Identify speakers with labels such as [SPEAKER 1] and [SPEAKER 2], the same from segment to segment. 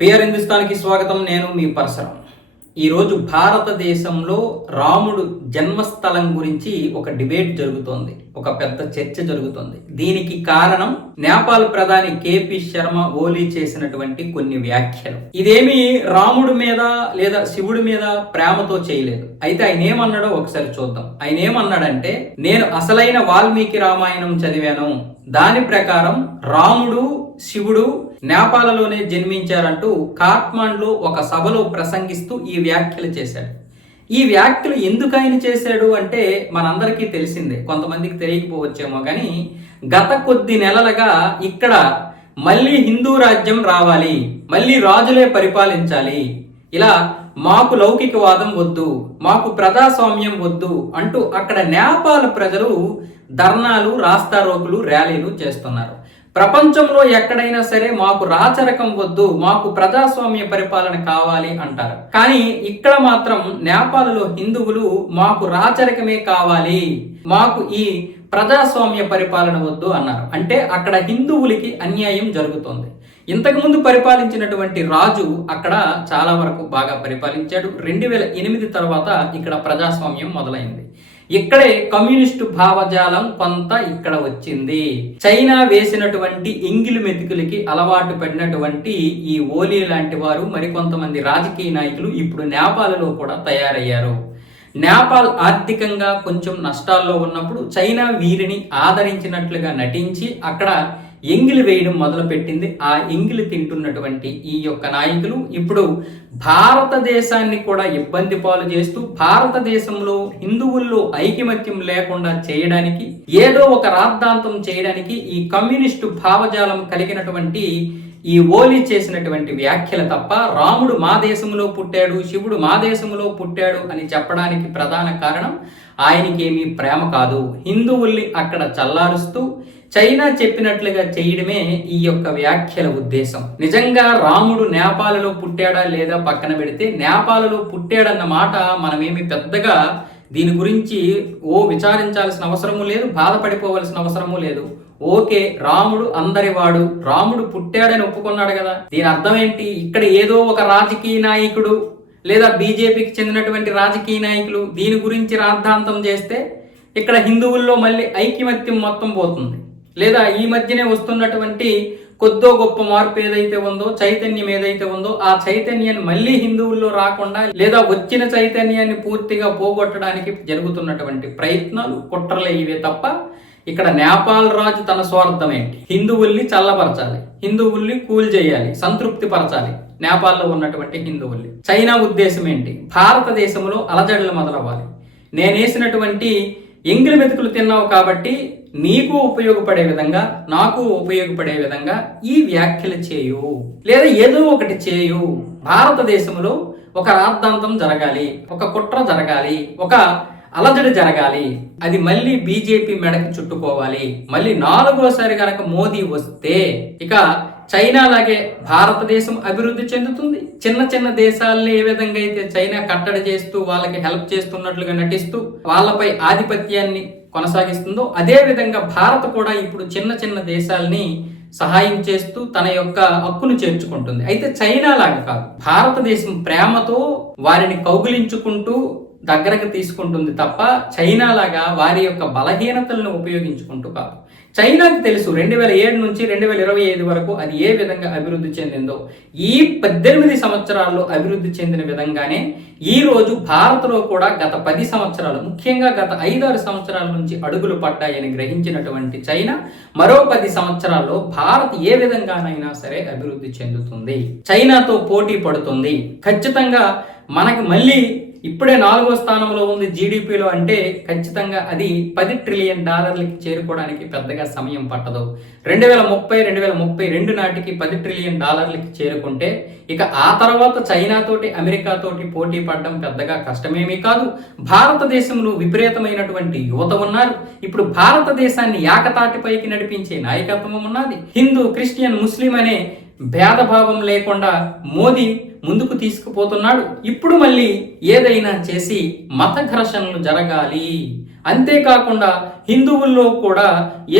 [SPEAKER 1] PR హిందుస్థాన్కి స్వాగతం. నేను మీ పరశురం. ఈరోజు భారతదేశంలో రాముడు జన్మస్థలం గురించి ఒక డిబేట్ జరుగుతోంది. ఒక పెద్ద చర్చ జరుగుతోంది. దీనికి కారణం నేపాల్ ప్రధాని కేపీ శర్మ ఓలీ చేసినటువంటి కొన్ని వ్యాఖ్యలు. ఇదేమి రాముడి మీద లేదా శివుడి మీద ప్రేమతో చేయలేదు. అయితే ఆయన ఏమన్నాడో ఒకసారి చూద్దాం. ఆయన ఏమన్నాడంటే నేను అసలైన వాల్మీకి రామాయణం చదివాను. దాని ప్రకారం రాముడు శివుడు నేపాలలోనే జన్మించారంటూ కాట్మాండ్లో ఒక సభలో ప్రసంగిస్తూ ఈ వ్యాఖ్యలు చేశాడు. ఈ వ్యాఖ్యలు ఎందుకు ఆయన చేశాడు అంటే మనందరికీ తెలిసిందే. కొంతమందికి తెలియకపోవచ్చేమో కానీ గత కొద్ది నెలలుగా ఇక్కడ మళ్ళీ హిందూ రాజ్యం రావాలి మళ్ళీ రాజులే పరిపాలించాలి ఇలా మాకు లౌకికవాదం వద్దు మాకు ప్రజాస్వామ్యం వద్దు అంటూ అక్కడ నేపాల్ ప్రజలు ధర్నాలు రాస్తారోకులు ర్యాలీలు చేస్తున్నారు. ప్రపంచంలో ఎక్కడైనా సరే మాకు రాచరకం వద్దు మాకు ప్రజాస్వామ్య పరిపాలన కావాలి అంటారు. కానీ ఇక్కడ మాత్రం నేపాల్లో హిందువులు మాకు రాచరికమే కావాలి మాకు ఈ ప్రజాస్వామ్య పరిపాలన వద్దు అన్నారు. అంటే అక్కడ హిందువులకి అన్యాయం జరుగుతోంది. ఇంతకుముందు పరిపాలించినటువంటి రాజు అక్కడ చాలా వరకు బాగా పరిపాలించాడు. రెండు వేల ఎనిమిది తర్వాత ఇక్కడ ప్రజాస్వామ్యం మొదలైంది. ఇక్కడే కమ్యూనిస్టు భావజాలం కొంత ఇక్కడ వచ్చింది. చైనా వేసినటువంటి ఎంగిలి మెతుకులకి అలవాటు పడినటువంటి ఈ ఓలీ లాంటి వారు మరికొంతమంది రాజకీయ నాయకులు ఇప్పుడు నేపాల్లో కూడా తయారయ్యారు. నేపాల్ ఆర్థికంగా కొంచెం నష్టాల్లో ఉన్నప్పుడు చైనా వీరిని ఆదరించినట్లుగా నటించి అక్కడ ఎంగిలి వేయడం మొదలుపెట్టింది. ఆ ఎంగిలి తింటున్నటువంటి ఈ యొక్క నాయకులు ఇప్పుడు భారతదేశాన్ని కూడా ఇబ్బంది పాలు చేస్తూ భారతదేశంలో హిందువుల్లో ఐకమత్యం లేకుండా చేయడానికి ఏదో ఒక రాద్ధాంతం చేయడానికి ఈ కమ్యూనిస్టు భావజాలం కలిగినటువంటి ఈ ఓలి చేసినటువంటి వ్యాఖ్యలు తప్ప రాముడు మా దేశంలో పుట్టాడు శివుడు మా దేశంలో పుట్టాడు అని చెప్పడానికి ప్రధాన కారణం ఆయనకేమీ ప్రేమ కాదు. హిందువుల్ని అక్కడ చల్లారుస్తూ చైనా చెప్పినట్లుగా చేయడమే ఈ యొక్క వ్యాఖ్యల ఉద్దేశం. నిజంగా రాముడు నేపాలలో పుట్టాడా లేదా పక్కన పెడితే నేపాలలో పుట్టాడన్న మాట మనమేమి పెద్దగా దీని గురించి ఓ విచారించాల్సిన అవసరము లేదు బాధపడిపోవలసిన అవసరము లేదు. ఓకే రాముడు అందరివాడు రాముడు పుట్టాడని ఒప్పుకున్నాడు కదా. దీని అర్థం ఏంటి? ఇక్కడ ఏదో ఒక రాజకీయ నాయకుడు లేదా బీజేపీకి చెందినటువంటి రాజకీయ నాయకులు దీని గురించి రాద్ధాంతం చేస్తే ఇక్కడ హిందువుల్లో మళ్ళీ ఐక్యమత్యం మొత్తం పోతుంది. లేదా ఈ మధ్యనే వస్తున్నటువంటి కొద్దో గొప్ప మార్పు ఏదైతే ఉందో చైతన్యం ఏదైతే ఉందో ఆ చైతన్యాన్ని మళ్ళీ హిందువుల్లో రాకుండా లేదా వచ్చిన చైతన్యాన్ని పూర్తిగా పోగొట్టడానికి జరుగుతున్నటువంటి ప్రయత్నాలు కుట్రలే ఇవే తప్ప ఇక్కడ నేపాల్ రాజు తన స్వార్థం ఏంటి? హిందువుల్ని చల్లపరచాలి హిందువుల్ని కూల్ చేయాలి సంతృప్తి పరచాలి నేపాల్లో ఉన్నటువంటి హిందువుల్ని. చైనా ఉద్దేశం ఏంటి? భారతదేశంలో అలజడులు మొదలవ్వాలి. నేనేసినటువంటి ఎంగిలి మెతుకులు తిన్నావు కాబట్టి నీకు ఉపయోగపడే విధంగా నాకు ఉపయోగపడే విధంగా ఈ వ్యాఖ్యలు చేయు. లేదా ఏదో ఒకటి చేయు. భారతదేశంలో ఒక రాద్ధాంతం జరగాలి ఒక కుట్ర జరగాలి ఒక అలజడి జరగాలి. అది మళ్ళీ బీజేపీ మెడకి చుట్టుకోవాలి. మళ్ళీ నాలుగోసారి గనక మోదీ వస్తే ఇక చైనా లాగే భారతదేశం అభివృద్ధి చెందుతుంది. చిన్న చిన్న దేశాలని ఏ విధంగా అయితే చైనా కట్టడి చేస్తూ వాళ్ళకి హెల్ప్ చేస్తున్నట్లుగా నటిస్తూ వాళ్ళపై ఆధిపత్యాన్ని కొనసాగిస్తుందో అదేవిధంగా భారత్ కూడా ఇప్పుడు చిన్న చిన్న దేశాలని సహాయం చేస్తూ తన యొక్క హక్కును చేర్చుకుంటుంది. అయితే చైనా లాగా కాదు. భారతదేశం ప్రేమతో వారిని కౌగిలించుకుంటూ దగ్గరకు తీసుకుంటుంది తప్ప చైనా లాగా వారి యొక్క బలహీనతలను ఉపయోగించుకుంటూ కాదు. చైనాకి తెలుసు రెండు వేల ఏడు నుంచి రెండు వేల ఇరవై ఐదు వరకు అది ఏ విధంగా అభివృద్ధి చెందిందో. ఈ పద్దెనిమిది సంవత్సరాల్లో అభివృద్ధి చెందిన విధంగానే ఈ రోజు భారత్లో కూడా గత పది సంవత్సరాలు ముఖ్యంగా గత ఐదారు సంవత్సరాల నుంచి అడుగులు పడ్డాయని గ్రహించినటువంటి చైనా మరో పది సంవత్సరాల్లో భారత్ ఏ విధంగానైనా సరే అభివృద్ధి చెందుతుంది. చైనాతో పోటీ పడుతుంది. ఖచ్చితంగా మనకి మళ్ళీ ఇప్పుడే నాలుగో స్థానంలో ఉంది జీడిపిలో అంటే ఖచ్చితంగా అది పది ట్రిలియన్ డాలర్లకి చేరుకోవడానికి పెద్దగా సమయం పట్టదు. రెండు వేల ముప్పై రెండు వేల ముప్పై రెండు నాటికి పది ట్రిలియన్ డాలర్లకి చేరుకుంటే ఇక ఆ తర్వాత చైనాతోటి అమెరికాతోటి పోటీ పడడం పెద్దగా కష్టమేమీ కాదు. భారతదేశంలో విపరీతమైనటువంటి యువత ఉన్నారు. ఇప్పుడు భారతదేశాన్ని ఏకతాటిపైకి నడిపించే నాయకత్వం ఉన్నది. హిందూ క్రిస్టియన్ ముస్లిం అనే భేదభావం లేకుండా మోదీ ముందుకు తీసుకుపోతున్నాడు. ఇప్పుడు మళ్ళీ ఏదైనా చేసి మత ఘర్షణలు జరగాలి. అంతేకాకుండా హిందువుల్లో కూడా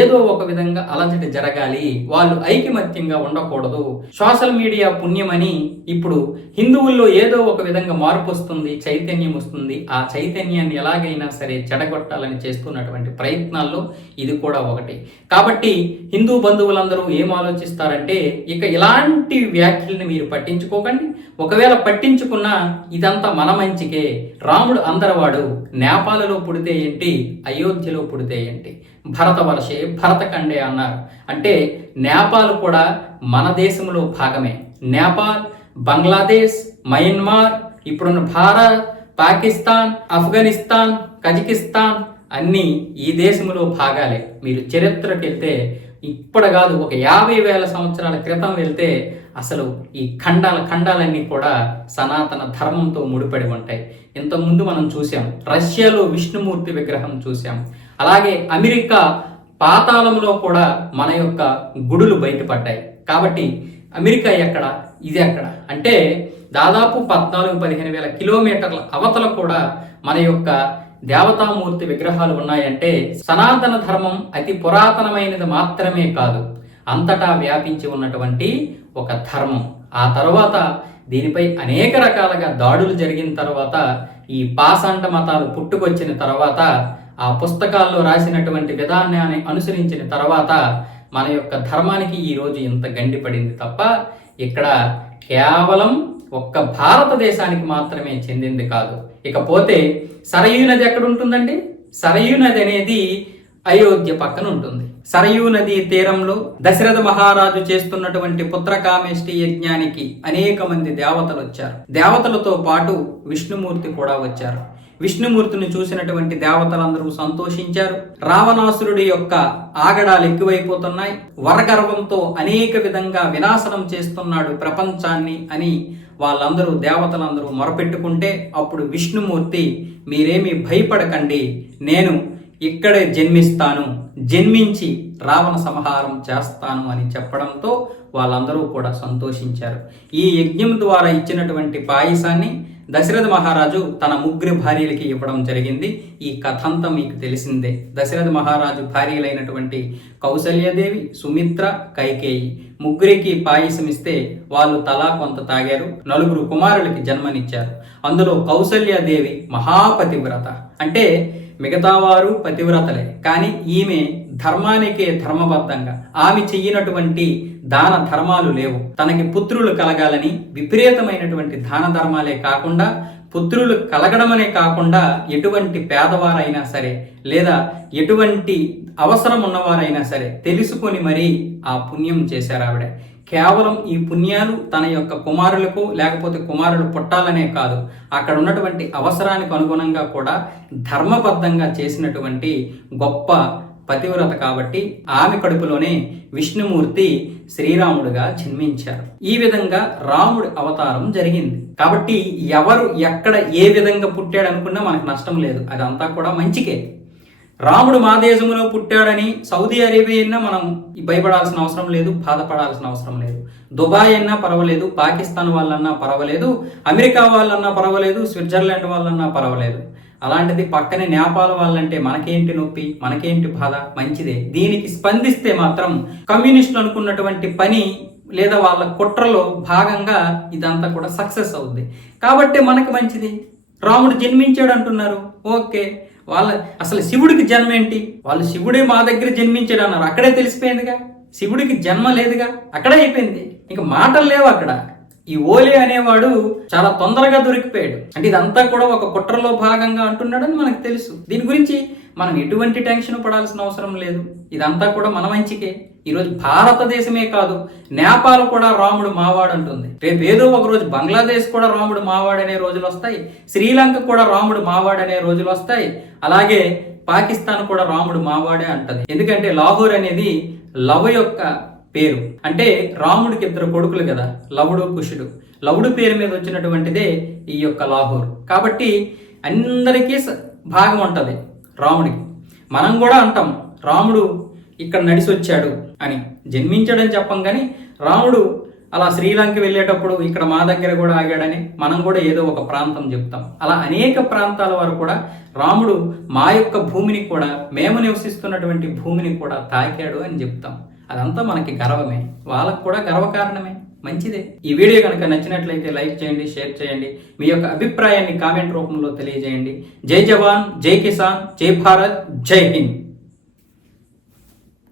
[SPEAKER 1] ఏదో ఒక విధంగా అలజడి జరగాలి. వాళ్ళు ఐకమత్యంగా ఉండకూడదు. సోషల్ మీడియా పుణ్యమని ఇప్పుడు హిందువుల్లో ఏదో ఒక విధంగా మార్పు వస్తుంది చైతన్యం వస్తుంది. ఆ చైతన్యాన్ని ఎలాగైనా సరే చెడగొట్టాలని చేస్తున్నటువంటి ప్రయత్నాల్లో ఇది కూడా ఒకటి. కాబట్టి హిందూ బంధువులందరూ ఏం ఆలోచిస్తారంటే ఇక ఇలాంటి వ్యాఖ్యల్ని మీరు పట్టించుకోకండి. ఒకవేళ పట్టించుకున్నా ఇదంతా మన మంచికే. రాముడు అందరవాడు నేపాలలో పుడితే ఏంటి? అయోధ్యలో పుడితే ఏంటి? భరత వర్షే భరతఖండే అన్నారు. అంటే నేపాల్ కూడా మన దేశంలో భాగమే. నేపాల్ బంగ్లాదేశ్ మయన్మార్ ఇప్పుడున్న భారత్ పాకిస్తాన్ ఆఫ్ఘనిస్తాన్ కజకిస్తాన్ అన్నీ ఈ దేశంలో భాగాలే. మీరు చరిత్రకెళ్తే ఇప్పుడు కాదు ఒక యాభై వేల సంవత్సరాల క్రితం వెళ్తే అసలు ఈ ఖండాల ఖండాలన్నీ కూడా సనాతన ధర్మంతో ముడిపడి ఉంటాయి. ఇంతకుముందు మనం చూసాం రష్యాలో విష్ణుమూర్తి విగ్రహం చూసాం. అలాగే అమెరికా పాతాళంలో కూడా మన యొక్క గుడులు బయటపడ్డాయి. కాబట్టి అమెరికా ఎక్కడ? ఇది ఎక్కడ? అంటే దాదాపు పద్నాలుగు పదిహేను వేల కిలోమీటర్ల అవతల కూడా మన యొక్క దేవతామూర్తి విగ్రహాలు ఉన్నాయంటే సనాతన ధర్మం అతి పురాతనమైనది మాత్రమే కాదు. అంతటా వ్యాపించి ఉన్నటువంటి ఒక ధర్మం. ఆ తర్వాత దీనిపై అనేక రకాలుగా దాడులు జరిగిన తర్వాత ఈ పాసాంట మతాలు పుట్టుకొచ్చిన తర్వాత ఆ పుస్తకాల్లో రాసినటువంటి విధానాన్ని అనుసరించిన తర్వాత మన యొక్క ధర్మానికి ఈరోజు ఇంత గండి పడింది తప్ప ఇక్కడ కేవలం ఒక్క భారతదేశానికి మాత్రమే చెందింది కాదు. ఇకపోతే సరయూ నది ఎక్కడ ఉంటుందండి సరయూ నది అనేది అయోధ్య పక్కన ఉంటుంది. సరయూ నది తీరంలో దశరథ మహారాజు చేస్తున్నటువంటి పుత్రకామేష్టి యజ్ఞానికి అనేక మంది దేవతలు వచ్చారు. దేవతలతో పాటు విష్ణుమూర్తి కూడా వచ్చారు. విష్ణుమూర్తిని చూసినటువంటి దేవతలందరూ సంతోషించారు. రావణాసురుడి యొక్క ఆగడాలు ఎక్కువైపోతున్నాయి. వరగర్వంతో అనేక విధంగా వినాశనం చేస్తున్నాడు ప్రపంచాన్ని అని వాళ్ళందరూ దేవతలందరూ మొరపెట్టుకుంటే అప్పుడు విష్ణుమూర్తి మీరేమీ భయపడకండి నేను ఇక్కడే జన్మిస్తాను జన్మించి రావణ సంహారం చేస్తాను అని చెప్పడంతో వాళ్ళందరూ కూడా సంతోషించారు. ఈ యజ్ఞం ద్వారా ఇచ్చినటువంటి పాయసాన్ని దశరథ మహారాజు తన ముగ్గురు భార్యలకి ఇవ్వడం జరిగింది. ఈ కథంతా మీకు తెలిసిందే. దశరథ మహారాజు భార్యలైనటువంటి కౌసల్యదేవి సుమిత్ర కైకేయి ముగ్గురికి పాయసం ఇస్తే వాళ్ళు తలా కొంత తాగారు. నలుగురు కుమారులకి జన్మనిచ్చారు. అందులో కౌసల్యదేవి మహాపతివ్రత. అంటే మిగతా వారు పతివ్రతలే. కానీ ఈమె ధర్మానికే ధర్మబద్ధంగా ఆమె చెయ్యినటువంటి దాన ధర్మాలు లేవు. తనకి పుత్రులు కలగాలని విపరీతమైనటువంటి దాన ధర్మాలే కాకుండా పుత్రులు కలగడమనే కాకుండా ఎటువంటి పేదవారైనా సరే లేదా ఎటువంటి అవసరం ఉన్నవారైనా సరే తెలుసుకొని మరీ ఆ పుణ్యం చేశారు ఆవిడ. కేవలం ఈ పుణ్యాలు తన యొక్క కుమారులకు లేకపోతే కుమారులు పుట్టాలనే కాదు అక్కడ ఉన్నటువంటి అవసరానికి అనుగుణంగా కూడా ధర్మబద్ధంగా చేసినటువంటి గొప్ప పతివ్రత కాబట్టి ఆమె కడుపులోనే విష్ణుమూర్తి శ్రీరాముడుగా జన్మించారు. ఈ విధంగా రాముడి అవతారం జరిగింది. కాబట్టి ఎవరు ఎక్కడ ఏ విధంగా పుట్టాడు అనుకున్నా మనకు నష్టం లేదు. అదంతా కూడా మంచికే. రాముడు మా దేశంలో పుట్టాడని సౌదీ అరేబియా అయినా మనం భయపడాల్సిన అవసరం లేదు బాధపడాల్సిన అవసరం లేదు. దుబాయ్ అయినా పర్వాలేదు పాకిస్తాన్ వాళ్ళన్నా పర్వాలేదు అమెరికా వాళ్ళన్నా పర్వాలేదు స్విట్జర్లాండ్ వాళ్ళన్నా పర్వాలేదు. అలాంటిది పక్కనే నేపాల్ వాళ్ళంటే మనకేంటి నొప్పి మనకేంటి బాధ? మంచిదే. దీనికి స్పందిస్తే మాత్రం కమ్యూనిస్టులు అనుకున్నటువంటి పని లేదా వాళ్ళ కుట్రలో భాగంగా ఇదంతా కూడా సక్సెస్ అవుద్ది. కాబట్టి మనకు మంచిది. రాముడు జన్మించాడు అంటున్నారు. ఓకే. వాళ్ళ అసలు శివుడికి జన్మ ఏంటి? వాళ్ళు శివుడే మా దగ్గర జన్మించాడు అన్నారు. అక్కడే తెలిసిపోయిందిగా? శివుడికి జన్మ లేదుగా? అక్కడే అయిపోయింది. ఇంకా మాటలు లేవు అక్కడ. ఈ ఓలే అనేవాడు చాలా తొందరగా దొరికిపోయాడు. అంటే ఇదంతా కూడా ఒక కుట్రలో భాగంగా అంటున్నాడని మనకు తెలుసు. దీని గురించి మనం ఎటువంటి టెన్షన్ పడాల్సిన అవసరం లేదు. ఇదంతా కూడా మన మంచికే ఈరోజు భారతదేశమే కాదు నేపాల్ కూడా రాముడు మావాడు అంటుంది. రేపు ఏదో ఒక రోజు బంగ్లాదేశ్ కూడా రాముడు మావాడు అనే రోజులు వస్తాయి శ్రీలంక కూడా రాముడు మావాడు అనే రోజులు వస్తాయి అలాగే పాకిస్తాన్ కూడా రాముడు మావాడే అంటది. ఎందుకంటే లాహోర్ అనేది లవ్ యొక్క పేరు. అంటే రాముడికి ఇద్దరు కొడుకులు కదా లవుడు కుషుడు. లవుడు పేరు మీద వచ్చినటువంటిదే ఈ యొక్క లాహోర్. కాబట్టి అందరికీ స- భాగం ఉంటుంది రాముడికి. మనం కూడా అంటాం రాముడు ఇక్కడ నడిచి వచ్చాడు అని జన్మించాడని చెప్పం కానీ రాముడు అలా శ్రీలంక వెళ్ళేటప్పుడు ఇక్కడ మా దగ్గర కూడా ఆగాడని మనం కూడా ఏదో ఒక ప్రాంతం చెప్తాం. అలా అనేక ప్రాంతాల వారు కూడా రాముడు మా యొక్క భూమిని కూడా మేము నివసిస్తున్నటువంటి భూమిని కూడా తాకాడు అని చెప్తాం. అదంతా మనకి గర్వమే. వాళ్ళకు కూడా గర్వకారణమే మంచిదే. ఈ వీడియో కనుక నచ్చినట్లయితే లైక్ చేయండి షేర్ చేయండి. మీ యొక్క అభిప్రాయాన్ని కామెంట్ రూపంలో తెలియజేయండి. జై జవాన్ జై కిసాన్ జై భారత్ జై హింద్.